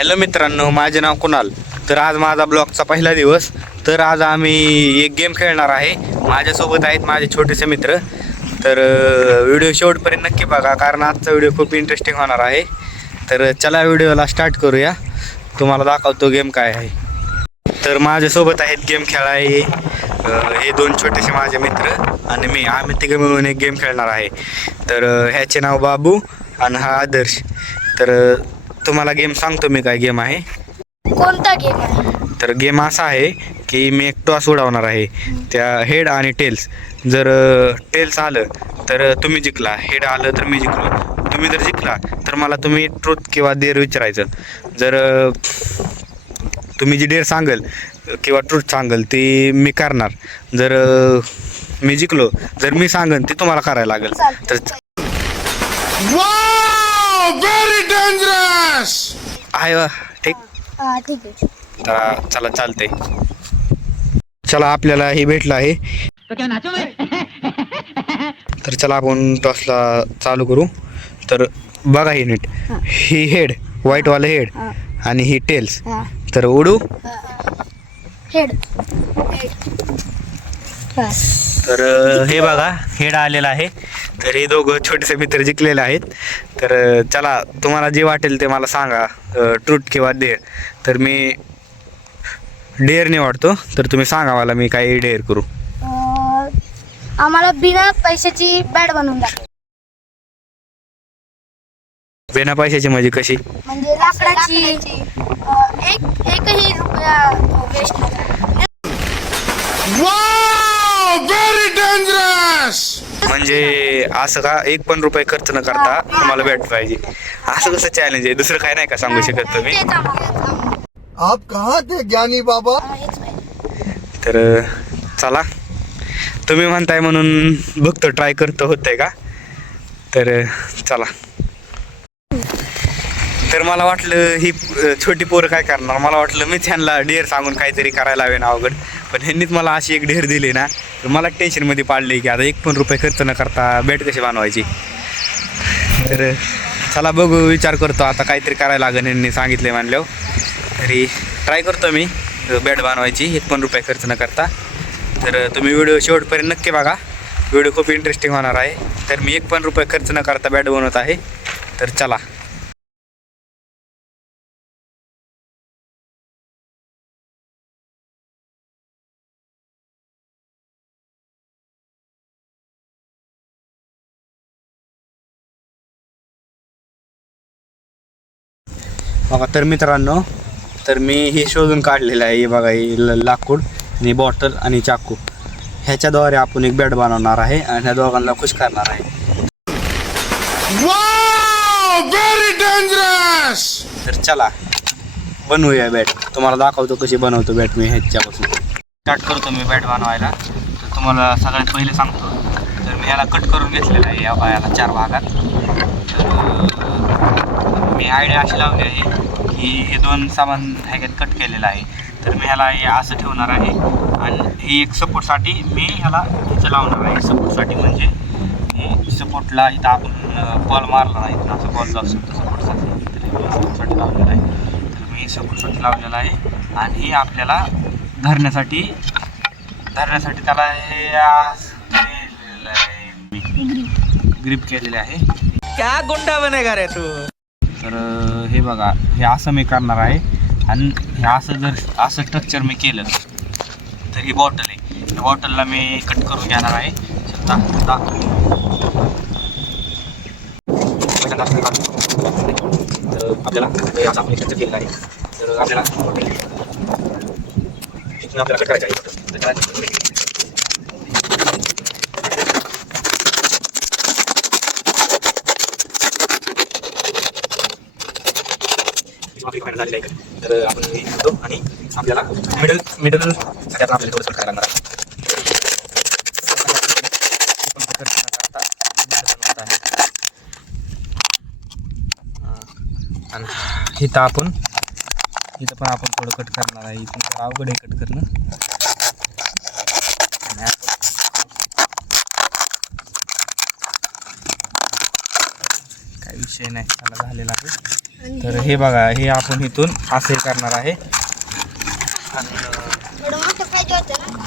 Hello मित्रांनो, माझे नाव कुणाल. तर आज माझा ब्लॉगचा पहिला दिवस. तर आज आम्ही एक गेम खेळणार आहे. माझ्यासोबत आहेत माझे छोटेसे मित्र. तर व्हिडिओ शेवटपर्यंत नक्की बघा, कारण आजचा व्हिडिओ खूप इंटरेस्टिंग होणार आहे. तर चला व्हिडिओला स्टार्ट करूया. तुम्हाला दाखवतो गेम काय आहे. तर माझ्यासोबत आहेत गेम खेळाय हे दोन छोटेसे माझे मित्र आणि मी. आम्ही तिघं मिळून एक गेम खेळणार आहे. तर ह्याचे नाव बाबू आणि हा आदर्श. तर तुम्हाला गेम सांगतो मी काय गेम आहे. कोणता गेम आहे? तर गेम असा आहे की मी एक टॉस उडवणार आहे. त्या हेड आणि टेल्स. जर टेल्स आलं तर तुम्ही जिंकला, हेड आलं तर मी जिंकलो. तुम्ही जर जिंकला तर मला तुम्ही ट्रूथ किंवा डेअर विचारायचं. जर तुम्ही जी डेअर सांगेल किंवा ट्रूथ सांगेल ती मी करणार. जर मी जिंकलो, जर मी सांगेन ते तुम्हाला करायला लागेल. तर व्हेरी डेंजरस आहे वा, ठीक. ठीक आहे. तर चला चालतंय. चला आपल्याला हे भेटलं आहे. तर चला आपण टॉसला चालू करू. तर बघा ही नीट, ही हेड, व्हाईटवालं हेड आणि ही टेल्स. तर उडू. हेड. तर हे बघा हेड आलेला आहे. तर हे दोघं छोटेसे मित्र जिंकलेले आहेत. तर चला तुम्हाला जे वाटेल ते मला सांगा, ट्रूथ किंवा डेअर. तर मी डेअर निवडतो. तर तुम्ही सांगा मला मी काय डेअर करू. आम्हाला बिना पैशाची बॅट बनवून दाखव. बिना पैशाची म्हणजे कशी? म्हणजे लाकडाची. एकही रुपया वेस्ट नाही. व्हेरी डेंजरस म्हणजे असं का, एक पण रुपये खर्च न करता तुम्हाला बॅट पाहिजे, असं कसं चॅलेंज आहे? दुसरं काय नाही का सांगू शकत तुम्ही? आप कहाँ थे ज्ञानी बाबा? तर चला, तुम्ही म्हणताय म्हणून बघतो, ट्राय करतो होतंय का. तर चला. तर मला वाटलं ही छोटी पोरं काय करणार, मला वाटलं मीच ह्यांना डेअर सांगून काहीतरी करायला हवे ना अवघड. पण ह्यांनीच मला अशी एक डेअर दिली ना, तर मला टेन्शनमध्ये पाडले की आता एक पण रुपये खर्च न करता बॅट कशी बनवायची. तर चला बघू, विचार करतो आता काहीतरी करायला लागेल. ह्यांनी सांगितले म्हणल्यावर तरी ट्राय करतो मी बॅट बनवायची एक पण रुपये खर्च न करता. तर तुम्ही व्हिडिओ शेवटपर्यंत नक्की बघा, व्हिडिओ खूप इंटरेस्टिंग होणार आहे. तर मी एक पण रुपये खर्च न करता बॅट बनवत आहे. तर चला. बघा तर मित्रांनो, तर मी हे शोधून काढलेलं आहे. हे बघा, हे लाकूड आणि बॉटल आणि चाकू, ह्याच्याद्वारे आपण एक बॅट बनवणार आहे आणि ह्या दोघांना खुश करणार आहे. व्हेरी डेंजरस तर चला बनवूया बॅट. तुम्हाला दाखवतो कशी बनवतो बॅट मी ह्याच्यापासून. स्टार्ट करतो मी बॅट बनवायला. तर तुम्हाला सगळ्यात पहिले सांगतो, तर मी ह्याला कट करून घेतलेला आहे या बायाला 4 भागात. तर मी आयडिया अशी लावली आहे की हे 2 सामान ह्याच्यात कट केलेलं आहे. तर मी ह्याला हे असं ठेवणार आहे आणि ही एक सपोर्टसाठी मी ह्याला इथं लावणार आहे. सपोर्टसाठी म्हणजे हे सपोर्टला इथं आपण बॉल मारला नाही तर असं बॉल जाऊ शकतो सपोर्टसाठी. तर हे सपोर्टसाठी लावलेलं आहे. तर मी सपोर्टसाठी लावलेलं आहे आणि हे आपल्याला धरण्यासाठी त्याला हे केलेलं आहे, मी ग्रिप केलेले आहे. क्या गुंडा बनेगा रे तू. तर हे बघा, हे असं मी करणार आहे आणि हे असं जर असं स्ट्रक्चर मी केलं तर ही बॉटल आहे. या बॉटलला मी कट करून घेणार आहे. तर आपल्याला हे असं आपण स्ट्रक्चर केलेलं आहे. तर आपल्याला कट करायचं आहे. झालेलं आहे. तर आपण हे करतो आणि आपल्याला मिडल सगळ्यात आपल्याला थोडंसं करायला लागणार आहे. आणि इथं पण आपण थोडं कट करणार आहे. इथून जरा अवघड आहे कट करणं. काय विषय नाही, त्याला झालेला आहे. तर हे बघा, हे आपण इथून असे करणार आहे. थोडं मोठं पाहिजे होतं ना.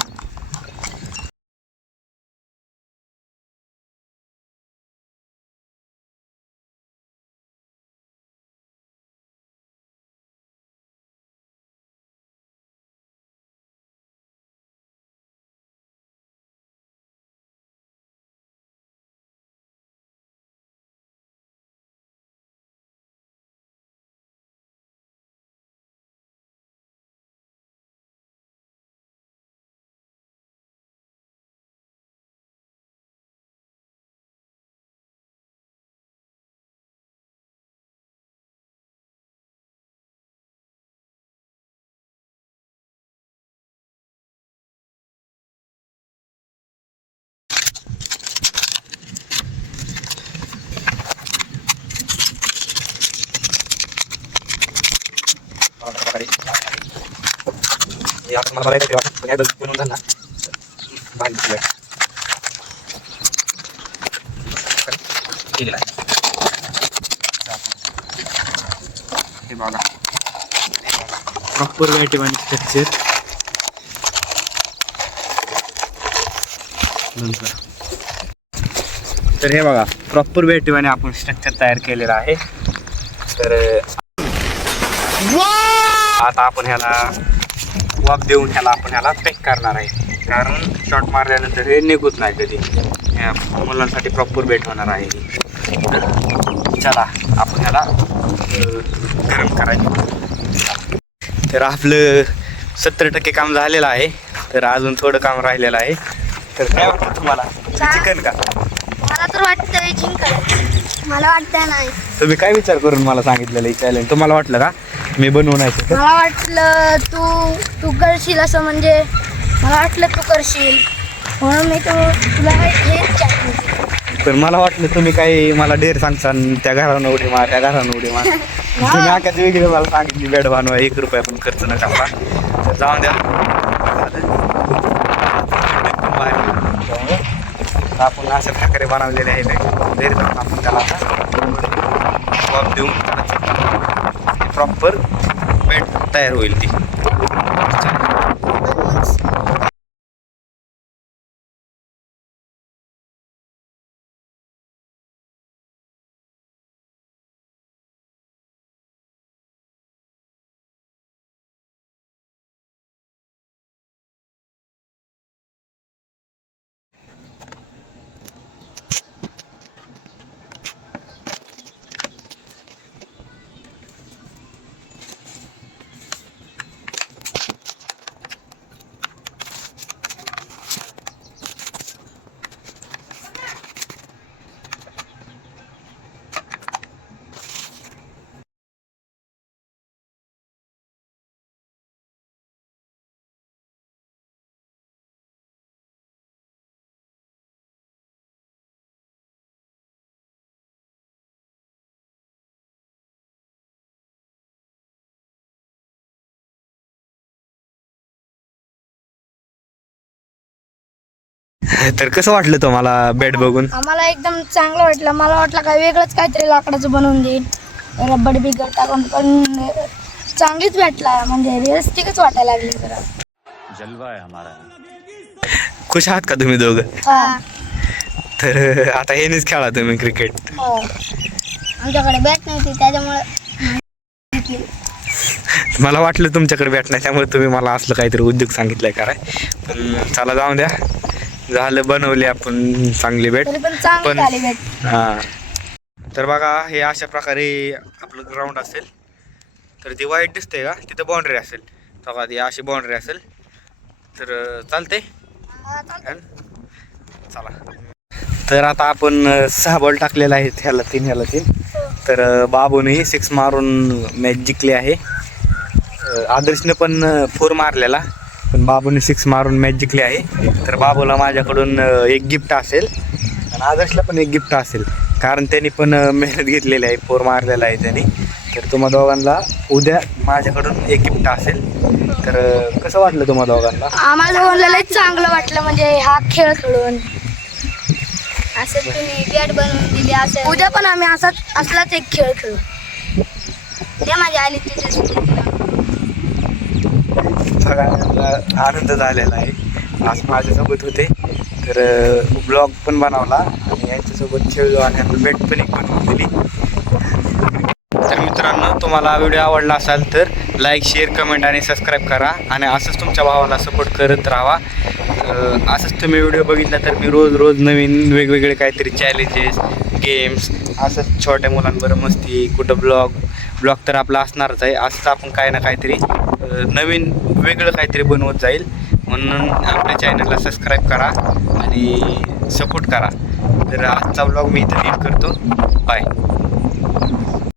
हे बघा प्रॉपर या ठिकाणी स्ट्रक्चर. तर हे बघा प्रॉपर वेटिवाने आपण स्ट्रक्चर तयार केलेलं आहे. तर आता आपण ह्याला वाफ देऊन ह्याला पॅक करणार आहे, कारण शॉट मारल्यानंतर हे निघत नाही कधी. ह्या मुलांसाठी प्रॉपर बेट होणार आहे. चला आपण ह्याला गरम करायचं. तर आपलं 70% काम झालेलं आहे, तर अजून थोडं काम राहिलेलं आहे. तर काय वाटतं तुम्हाला, चिकन का? मला तर वाटतंय जिंकल. मला वाटतं नाही. तुम्ही काय विचार करून मला सांगितलेलं ही चॅलेंज? तुम्हाला वाटलं का मी बनवण्याचं? मला वाटलं तू करशील असं, म्हणजे मला वाटलं तू करशील म्हणून मी तुला हेच चॅलेंज. पण मला वाटलं तुम्ही काही मला ढेर सांगसान, त्या घरानं उडी मार, त्या घरानं उडी मार. तुम्ही आकाच वेगळी मला सांगितली बेड बनवा, 1 रुपया पण खर्च नका मला. तर जाऊन द्या. आपण अशा प्रकारे बनवलेले आहे बेड. आपण त्याला वाफ देऊन प्रॉपर बेड तयार होईल ती. तर कसं वाटलं तुम्हाला बेड बघून? आम्हाला एकदम चांगलं वाटलं. मला वाटलं काय वेगळंच काहीतरी लाकडाचं बनवून देईल, रबड बिगड टाकून, पण चांगलीच भेटला, म्हणजे रिअलिस्टिकच वाटायला लागली जरा. जलवा आहे हमारा. खुश आहात का तुम्ही दोघं? हा. तर आता हेनेच खेळा तुम्ही क्रिकेट. हो. आमच्याकडे बॅट नव्हती त्याच्यामुळे मला वाटलं तुमच्याकडे बॅट नाही, त्यामुळे तुम्ही मला असलं काहीतरी उद्योग सांगितलाय कराय. पण चला जाऊन द्या, झालं, बनवले आपण चांगली बॅट. तरी पण चांगली झाली बॅट. हां. तर बघा हे अशा प्रकारे आपलं ग्राउंड असेल. तर ती वाईट दिसते का, तिथं बाउंड्री असेल. बघा ती अशी बाउंड्री असेल, तर चालते. चला. तर आता आपण 6 बॉल टाकलेला आहे, ह्याला 3 ह्याला 3. तर बाबूने 6 मारून मॅच जिंकली आहे. आदर्शने पण 4 मारलेला, पण बाबूने 6 मारून मॅच जिंकली आहे. तर बाबूला माझ्याकडून एक गिफ्ट असेल आणि आदर्शला पण एक गिफ्ट असेल, कारण त्यांनी पण मेहनत घेतलेली आहे, 4 मारलेला आहे त्यांनी. तर तुम्हा दोघांना उद्या माझ्याकडून एक गिफ्ट असेल. तर कसं वाटलं तुम्हा दोघांना? आम्हाला दोघांना चांगलं वाटलं, म्हणजे हा खेळ खेळून. असं तुम्ही बॅट बनवून दिली, असं उद्या पण आम्ही असलाच एक खेळ खेळू. ते माझी आली तिथे सगळ्यांना आनंद झालेला आहे. आज माझ्यासोबत होते तर ब्लॉग पण बनवला आणि यांच्यासोबत खेळलो आणि यांना भेट पण एक बनवून दिली. तर मित्रांनो, तुम्हाला व्हिडिओ आवडला असाल तर लाईक, शेअर, कमेंट आणि सबस्क्राईब करा आणि असंच तुमच्या भावाला सपोर्ट करत राहा. असंच तुम्ही व्हिडिओ बघितला तर मी रोज नवीन वेगवेगळे काहीतरी चॅलेंजेस, गेम्स, असंच छोट्या मुलांबरोबर मस्ती, कुठं ब्लॉग तर आपला असणारच आहे. असंच आपण काय ना काहीतरी नवीन वेगळं काहीतरी बनवत जाईल. म्हणून आपल्या चॅनलला सबस्क्राईब करा आणि सपोर्ट करा. तर आजचा ब्लॉग मी इथं लीड करतो. बाय.